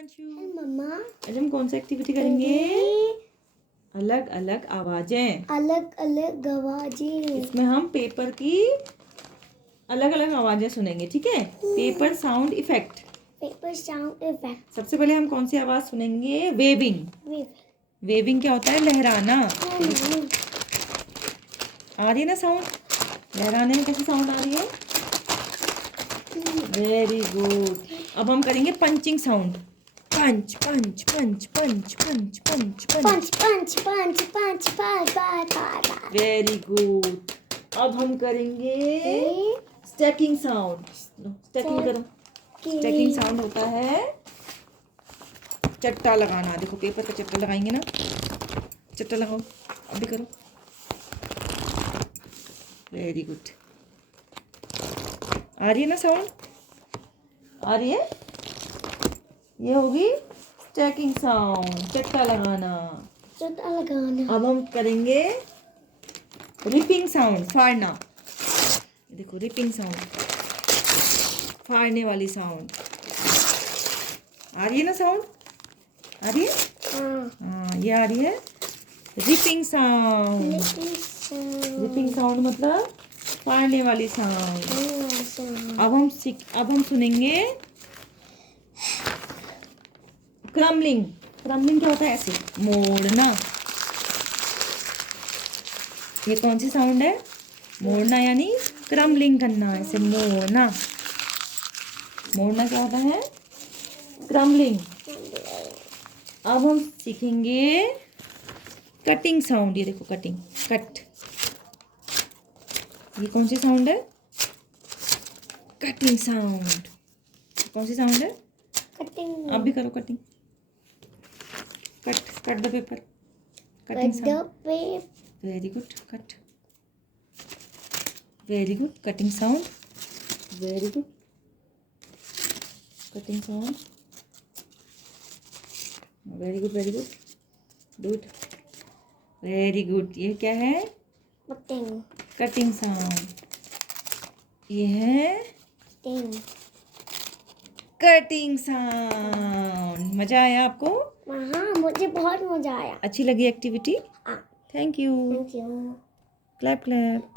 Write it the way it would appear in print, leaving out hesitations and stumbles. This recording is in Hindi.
प्रियांशु। मम्मा आज हम कौन सा एक्टिविटी करेंगे? अलग अलग आवाजें। अलग अलग आवाजें। इसमें हम पेपर की अलग अलग आवाजें सुनेंगे, ठीक है? Paper sound effect. Paper sound effect. सबसे पहले हम कौन सी आवाज सुनेंगे? वेविंग। वेविंग क्या होता है? लहराना। आ रही है ना साउंड? लहराने में कैसी साउंड आ रही है? Very good. अब हम करेंगे punching sound. Punch punch punch punch punch punch punch punch punch punch punch. Very good. अब हम करेंगे स्टैकिंग साउंड। स्टैकिंग करो। स्टैकिंग साउंड होता है चट्टा लगाना। देखो पेपर का चट्टा लगाएंगे ना, चट्टा लगाओ। अभी करो। Very good. आ रही है ना साउंड? आ रही है? ये होगी स्टैकिंग साउंड, चट्टा लगाना। चट्टा लगाना। अब हम करेंगे रिपिंग साउंड, फाड़ना। देखो रिपिंग साउंड, फाड़ने वाली साउंड। आ रही है ना साउंड? आ रही है? हाँ, ये आ रही है रिपिंग साउंड। रिपिंग साउंड मतलब फाड़ने वाली साउंड। अब हम सुनेंगे क्रम्बलिंग। क्रम्बलिंग क्या होता है? ऐसे मोड़ना। ये कौन सी साउंड है? मोड़ना, यानी क्रम्बलिंग करना। ऐसे मोड़ना। मोड़ना क्या होता है? क्रम्बलिंग। अब हम सीखेंगे कटिंग साउंड। ये देखो कटिंग, कट। ये कौन सी साउंड है? Cutting sound. कौन सी साउंड है? कटिंग। आप भी करो cutting. Cut, cut the paper. Cutting sound. Very good. Cut. Very good. Cutting sound. Very good. Cutting sound. Very good, very good. Do it. Very good. ये क्या है? कटिंग। Cutting sound. ये है कटिंग साउंड। मजा आया आपको? हाँ, मुझे बहुत मजा आया। अच्छी लगी एक्टिविटी? हाँ। Thank you. Thank you. Clap clap.